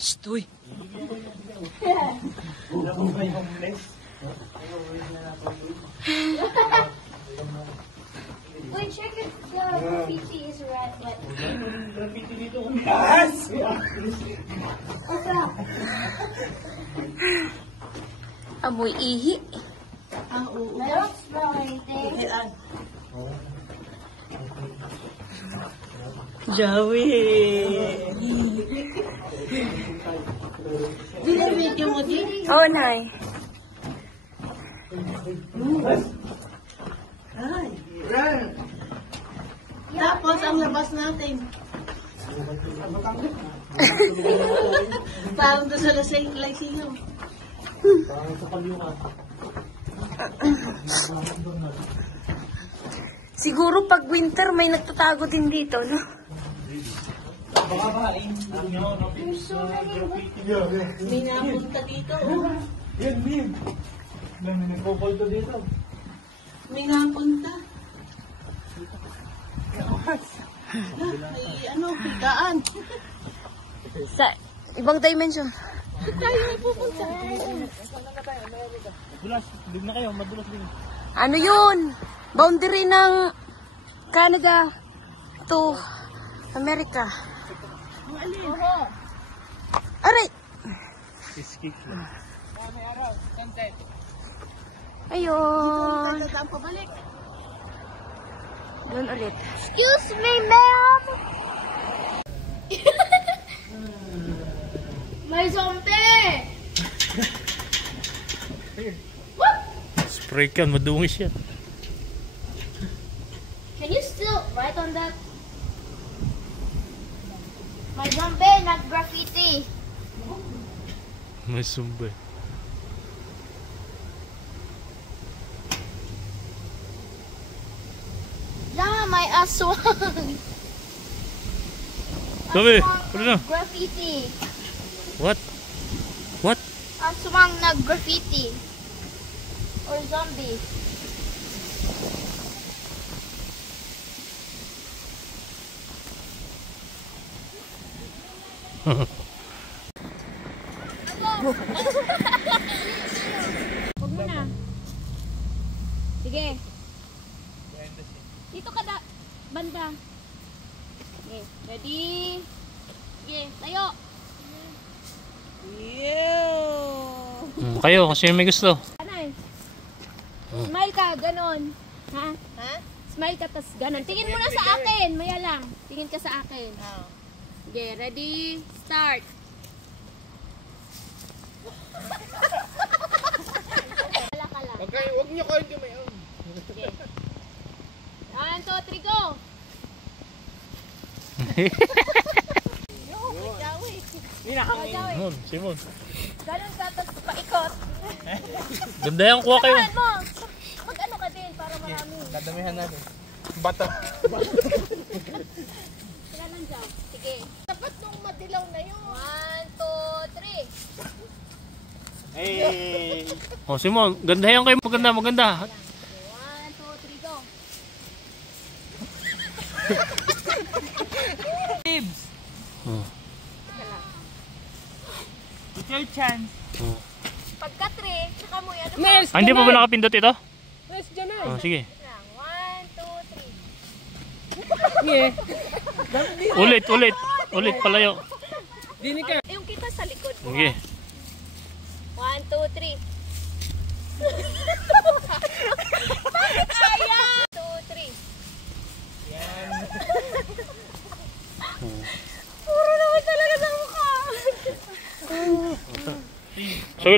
Stoy. Wait, check if the graffiti is red. Graffiti dito. Yes! What's up? Amoy ihi. I don't smell anything. Jawi. Video mo din? Oh, nay. Ay, yan. Tapos, ang labas natin. Parang doon sa Lyceum. Parang sa Kalyuka. Siguro pag winter may nagtatago din dito, no? Baka bahain. May napunta dito. Yan, Bim. May nagpupulto dito. May napunta. May pigaan. Sa ibang dimension. Tayo may pupunta. Dulas, lig na kayo, madulas din. Ano yun? Boundary ng Canada to America. Ang alin? Aray! Escape lang. May araw, sunset. Ayun. Saan pabalik? Doon ulit. Excuse me, ma'am. My zombie. Spray can, madungis yan. Can you still write on that? My zombie, not graffiti. May sumbay. Yeah, my aswang. Sabi, Aswang ano na? graffiti. What? What? Aswang na graffiti. Or zombie. Huwag mo na. Sige. Dito ka banda. Okay, ready? Sige, tayo. Kayo, kasi may gusto. Anay. Smile ka, ganon. Ha? Ha? Smile ka, tas ganon. Tingin mo na sa akin. Maya lang. Tingin ka sa akin. Sige, ready? Start. Wala ka lang. Okay, huwag niyo kayo kumayon. Sige. 1, 2, 3, go! Simon, Simon. Ganon ka, tas paikot. Ganda yung kuha kayo. Saan mo? Mag-ano ka din para marami. Dadamihan natin. Bato. Sila lang dyan. Sige. Dapat nung madilaw na yun. 1, 2, 3. Hey! Oh, Simon, ganda yan kayo. Maganda, maganda. 1, 2, 3, go! Tibbs! Oh. It's your chance. Oh. Pagka 3, saka mo yan. Next! Ah, hindi pa ba nakapindot ito? Next, dyan na. Oh, sige. 1, 2, 3. Yeah. Ulit, ulit. Ulit, palayo. Dini ka. Yung kita sa likod mo. Sige. 1, 2, 3. Bakit kaya? 2, 3. Yan. Puro naman talaga sa mukha. So,